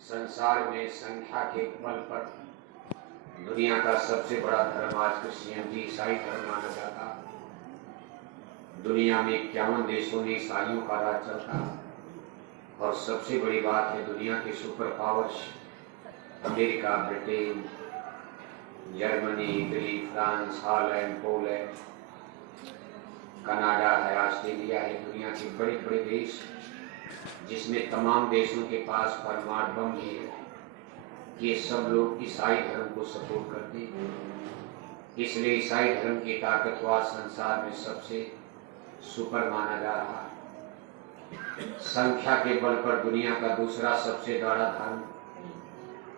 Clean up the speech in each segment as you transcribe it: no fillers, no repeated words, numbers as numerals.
संसार में संख्या के बल पर दुनिया का सबसे बड़ा धर्म आज क्रिश्चियनिटी ईसाई धर्म माना जाता। दुनिया में 51 देशों में ईसाइयों का राज चलता और सबसे बड़ी बात है दुनिया के super powers America, Britain, Germany, Italy, France, Holland, Poland, Canada है, ऑस्ट्रेलिया है, दुनिया के बड़े बड़े देश जिसमें तमाम देशों के पास परमाणु बम भी है। ये सब लोग ईसाई धर्म को सपोर्ट करते हैं, इसलिए ईसाई धर्म की ताकतवर संसार में सबसे सुपर माना जा रहा है। संख्या के बल पर दुनिया का दूसरा सबसे बड़ा धर्म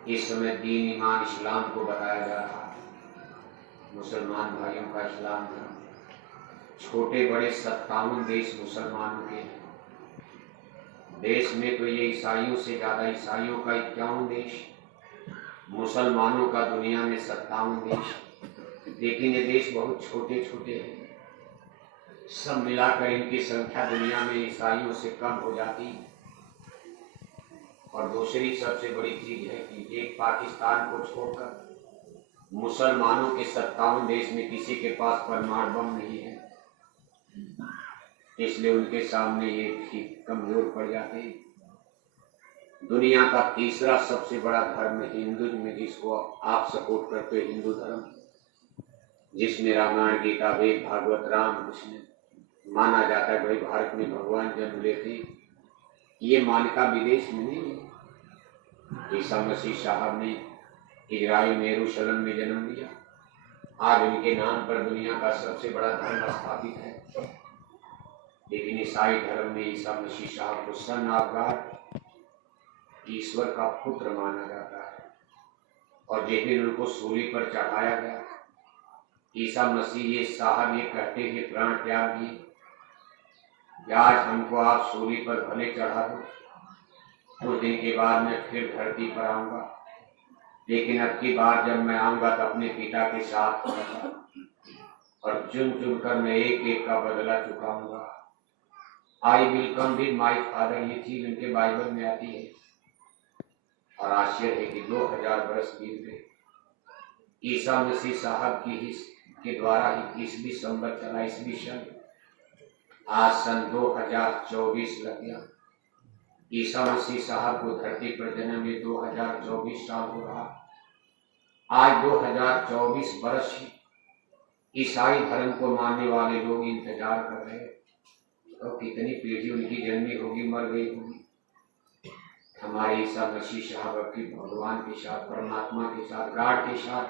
इस समय दीन ईमान इस्लाम को बताया जा रहा है। मुसलमान भाइयों का इस्लाम धर्म, छोटे बड़े 57 देश मुसलमानों के हैं। देश में तो ये ईसाइयों से ज्यादा, ईसाइयों का 51 देश, मुसलमानों का दुनिया में 57 देश, लेकिन ये देश बहुत छोटे छोटे हैं। सब मिलाकर इनकी संख्या दुनिया में ईसाइयों से कम हो जाती। और दूसरी सबसे बड़ी चीज है कि एक पाकिस्तान को छोड़कर मुसलमानों के 57 देश में किसी के पास परमाणु बम नहीं है, इसलिए उनके सामने ये ठीक कमजोर पड़ जाते हैं। दुनिया का तीसरा सबसे बड़ा धर्म हिंदुइज्म में, जिसको आप सपोर्ट करते हैं, हिंदू धर्म, जिसमें रामायण, गीता, वेद, भागवत, राम, कृष्ण माना जाता है। भाई भारत में भगवान जन्म लेते, ये मान्यता विदेश में नहीं है। ईसा मसीह साहब ने इजराइल में यरूशलेम में जन्म लिया। आज उनके नाम पर दुनिया का सबसे बड़ा धर्म स्थापित है। लेकिन ईसाई धर्म में ईसा मसीह साहब को सन ऑफ गॉड, ईश्वर का पुत्र माना जाता है। और जिस दिन उनको सूली पर चढ़ाया गया, ईसा मसीह ये साहब ये कहते हुए प्राण त्याग दिए, आज हमको आप सूली पर भले चढ़ा दो, कुछ दिन के बाद मैं फिर धरती पर आऊंगा, लेकिन अब की बार जब मैं आऊंगा तो अपने पिता के साथ आऊंगा और चुन चुन कर मैं एक एक का बदला चुकाऊंगा। I will come with my father, ये चीज उनके बाइबल में आती है। और आश्चर्य है कि 2000 वर्ष बीत गए। ईसा मसीह साहब की के द्वारा ही 21वीं संवत चला, 21वीं सन, आज सन 2024 लग गया। ईसा मसीह साहब को धरती पर जन्म में 2024 साल हो रहा। आज 2024 वर्ष ईसाई धर्म को मानने वाले लोग इंतजार कर रहे हैं। तो कितनी पीढ़ी उनकी जन्मी होगी, मर गई होगी। हमारे ईसा मसीह साहब की भगवान के साथ, परमात्मा के साथ, गॉड के साथ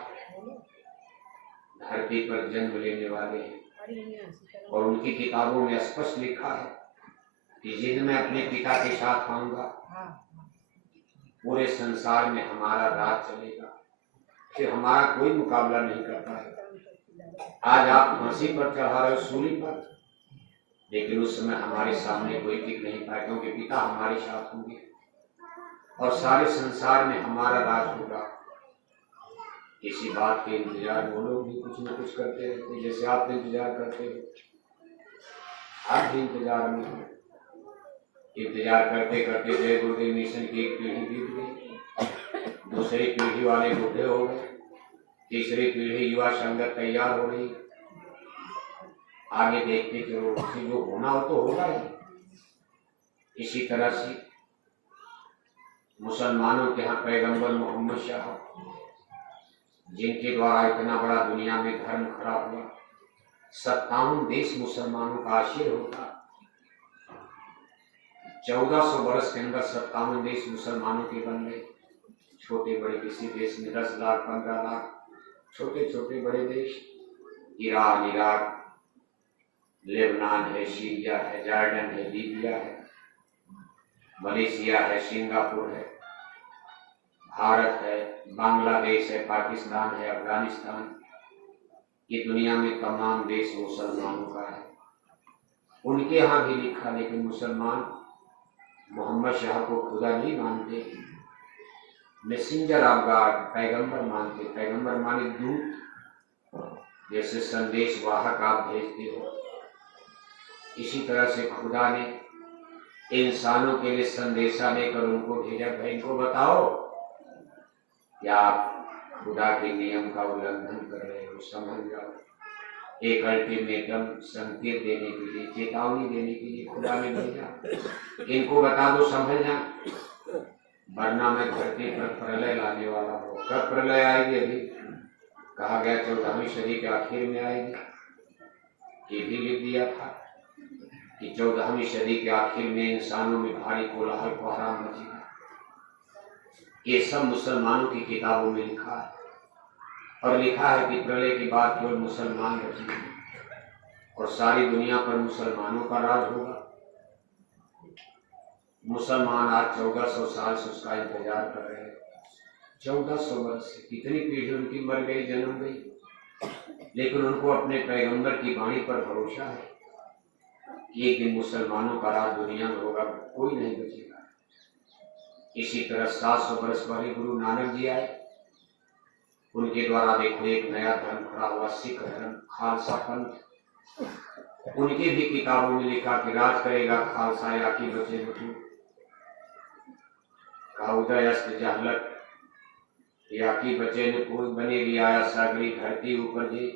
धरती पर जन्म लेने वाले हैं। और उनकी किताबों में स्पष्ट लिखा है कि जिन मैं अपने पिता के साथ आऊंगा, पूरे संसार में हमारा राज चलेगा, फिर हमारा कोई मुकाबला नहीं कर पाएगा। आज आप फांसी पर चढ़ा रहे हो, सूली पर, लेकिन उस समय हमारे सामने कोई टिक नहीं पाए, क्योंकि पिता हमारे साथ होंगे और सारे संसार में हमारा राज होगा। इसी बात के इंतजार वो लोग भी कुछ न कुछ करते रहते, जैसे आप इंतजार करते हो। आप भी इंतजार में हो। इंतजार करते करते जय गुरुदेव मिशन की एक पीढ़ी बीत गई, दूसरी पीढ़ी वाले बूढ़े हो गए, तीसरी पीढ़ी युवा संगत तैयार हो रही। आगे देखते चलो, जो होना हो तो होगा ही। इसी तरह से मुसलमानों के यहाँ पैगंबर मोहम्मद साहब, जिनके द्वारा इतना बड़ा दुनिया में धर्म खड़ा हुआ, 57 देश मुसलमानों का आश्चर्य होता। 1400 वर्ष के अंदर 57 देश मुसलमानों के बन गए। छोटे बड़े किसी देश में 10 लाख 15 लाख, छोटे छोटे बड़े देश, ईरान, इराक, लेबनान है, सीरिया है, जॉर्डन है, लीबिया है, मलेशिया है, सिंगापुर है, भारत है, बांग्लादेश है, पाकिस्तान है, अफगानिस्तान, ये दुनिया में तमाम देश मुसलमानों का है। उनके यहाँ भी लिखा, लेकिन मुसलमान मोहम्मद शाह को खुदा नहीं मानते, मैसेंजर ऑफ गॉड, पैगंबर मानते। पैगंबर माने दूत, जैसे संदेश वाहक आप भेजते हो। इसी तरह से खुदा ने इंसानों के लिए संदेशा लेकर उनको भेजा, भाई इनको बताओ कि आप खुदा के नियम का उल्लंघन कर रहे हो, समझ जाओ। एक अल्टीमेटम संकेत देने के लिए, चेतावनी देने के लिए खुदा ने भेजा, इनको बता दो, समझ जा, वरना मैं धरती पर प्रलय लाने वाला हूँ। कब प्रलय आएगी? अभी कहा गया 14वीं सदी के आखिर में आएगी। ये भी लिख दिया था कि 14वीं सदी के आखिर में इंसानों में भारी कोलाहल कोहराम मचेगा। ये सब मुसलमानों की किताबों में लिखा है, और लिखा है कि प्रलय के बाद केवल मुसलमान बचेंगे और सारी दुनिया पर मुसलमानों का राज होगा। मुसलमान आज 1400 साल से उसका इंतजार कर रहे हैं। 1400 वर्ष से कितनी पीढ़ी उनकी मर गई, जन्म गई, लेकिन उनको अपने पैगंबर की वाणी पर भरोसा है कि एक दिन मुसलमानों का राज दुनिया में होगा, कोई नहीं बचेगा। इसी तरह 700 वर्ष पहले गुरु नानक जी आए, उनके द्वारा देखो एक नया धर्म खड़ा हुआ, सिख धर्म, खालसा पंथ। उनकी भी किताबों में लिखा कि राज करेगा खालसा, या की बचे मधु, का उदय अस्त जहलत, या की बचे ने कोई बनेगी आया सागरी धरती ऊपर जी।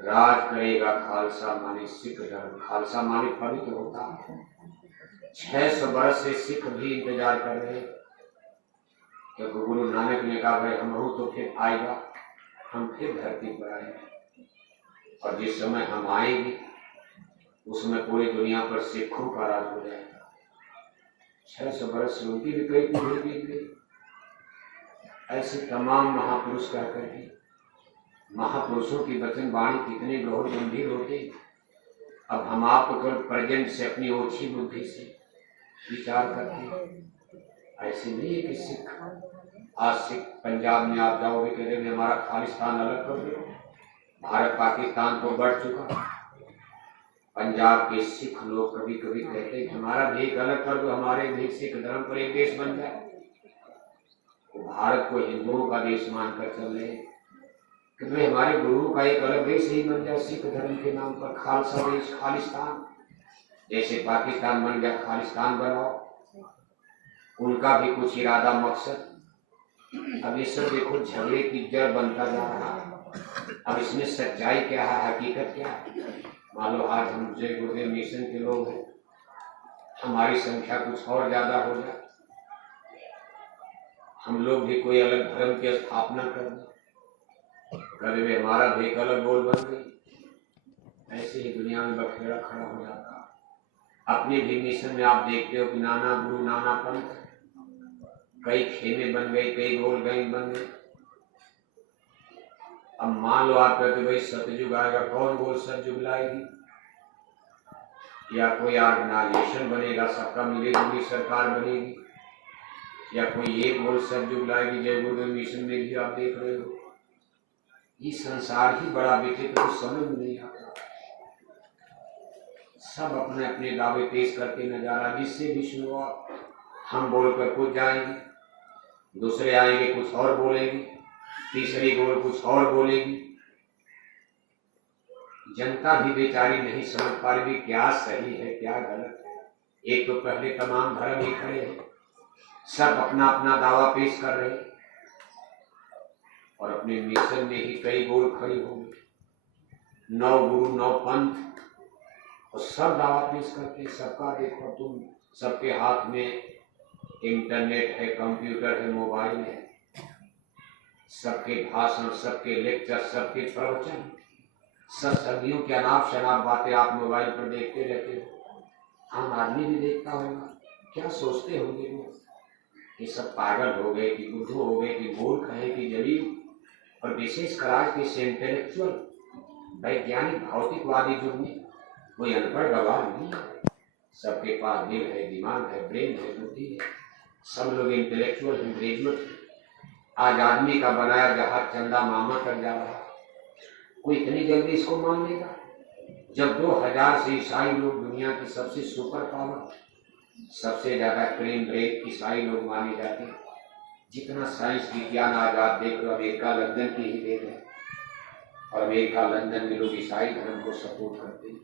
राज करेगा खालसा माने सिख धर्म, खालसा माने पवित्र होता है। 600 वर्ष से सिख भी इंतजार कर रहे, क्योंकि गुरु नानक ने कहा भाई हम तो फिर आएगा, हम फिर धरती पर आएंगे, और जिस समय हम आएंगे उसमें पूरी दुनिया पर सिखों का राज हो जाएगा। 600 वर्ष से उनकी भी कई पीढ़ी बीत गई। ऐसे तमाम महापुरुष कहकर भी, महापुरुषों की वचन वाणी कितने गौर गंभीर होते। अब हम आपको केवल प्रेजेंट से अपनी ओछी बुद्धि से विचार करते हैं। ऐसे नहीं है कि सिख, आज सिख पंजाब में आप जाओगे कहते हमारा खालिस्तान अलग कर दो, भारत पाकिस्तान तो बढ़ चुका। पंजाब के सिख लोग कभी कभी कहते हैं हमारा भी एक अलग कर दो, हमारे भी सिख धर्म पर एक देश बन जाए। वो भारत को हिंदुओं का देश मानकर चल रहे हैं कि हमारे गुरु का एक अलग देश ही बन जाए सिख धर्म के नाम पर, खालसा देश, खालिस्तान। जैसे पाकिस्तान बन गया, खालिस्तान बनाओ, उनका भी कुछ इरादा मकसद। अब ये सब देखो झगड़े की जड़ बनता जा रहा है। अब इसमें सच्चाई क्या है, हकीकत क्या है? मान लो आज हम जय गुरुदेव मिशन के लोग हैं, हमारी संख्या कुछ और ज्यादा हो जाए, हम लोग भी कोई अलग धर्म की स्थापना कर दें, कभी हमारा भी एक अलग बोल बन गई, ऐसे ही दुनिया में बखेड़ा खड़ा हो जाता। अपने भी मिशन में आप देखते हो कि नाना गुरु नाना पंथ, कई खेमे बन गए, कई गोल गई बन गए। अब मान लो आप कहते भाई सतयुग आएगा, कौन गोल सतयुग लाएगी? या कोई ऑर्गेनाइजेशन बनेगा, सबका मिलेगी सरकार बनेगी, या कोई एक गोल सतयुग लाएगी। जय गुरुदेव मिशन में भी आप देख रहे हो, ये संसार ही बड़ा विचित्र, तो समझ में नहीं आता। सब अपने अपने दावे पेश करके नजारा, जिससे भी सुनो हम बोलकर कुछ जाएंगे, दूसरे आएंगे कुछ और बोलेंगे, तीसरी गोल कुछ और बोलेगी। जनता भी बेचारी नहीं समझ पा रही क्या सही है क्या गलत है। एक तो पहले तमाम धर्म ही खड़े हैं, सब अपना अपना दावा पेश कर रहे हैं, और अपने मिशन में ही कई गोल खड़ी होंगे, 9 गुरु 9 पंथ, और सब दावा पेश करते। सबका देखो तुम, सबके हाथ में इंटरनेट है, कंप्यूटर है, मोबाइल है, सबके भाषण, सबके लेक्चर, सबके प्रवचन, सब सदियों की अनाप शनाप बातें आप मोबाइल पर देखते रहते हो। आम आदमी भी देखता होगा, क्या सोचते होंगे वो, ये सब पागल हो गए कि बुद्धू हो गए कि मूर्ख है कि जलील। और विशेषकर आज के इंटेलेक्चुअल वैज्ञानिक भौतिकवादी युग में कोई अनपढ़ गवार नहीं है, सबके पास दिल है, दिमाग है, ब्रेन है, बुद्धि है, सब लोग इंटेलेक्चुअल हैं, ग्रेजुएट हैं। आज आदमी का बनाया जहाज चंदा मामा कर जा रहा है, कोई इतनी जल्दी इसको मान लेगा? जब 2000 से ईसाई लोग दुनिया की सबसे सुपर पावर, सबसे ज्यादा क्रीम ब्रेक ईसाई लोग माने जाते हैं। जितना साइंस विज्ञान आज आप देख रहे हो, अमेरिका लंदन की ही देन है, और अमेरिका लंदन में लोग ईसाई धर्म को सपोर्ट करते हैं।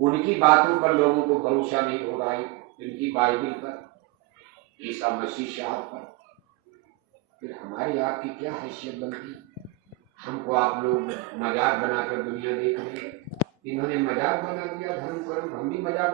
उनकी बातों पर लोगों को भरोसा नहीं हो रहा है, इनकी बाइबिल पर, ईसा मसीह साहब पर, फिर हमारी आपकी क्या हैसियत बनती? हमको आप लोग मजाक बनाकर दुनिया देख रहे हैं। इन्होंने मजाक बना दिया धर्म कर्म, हम भी मजाक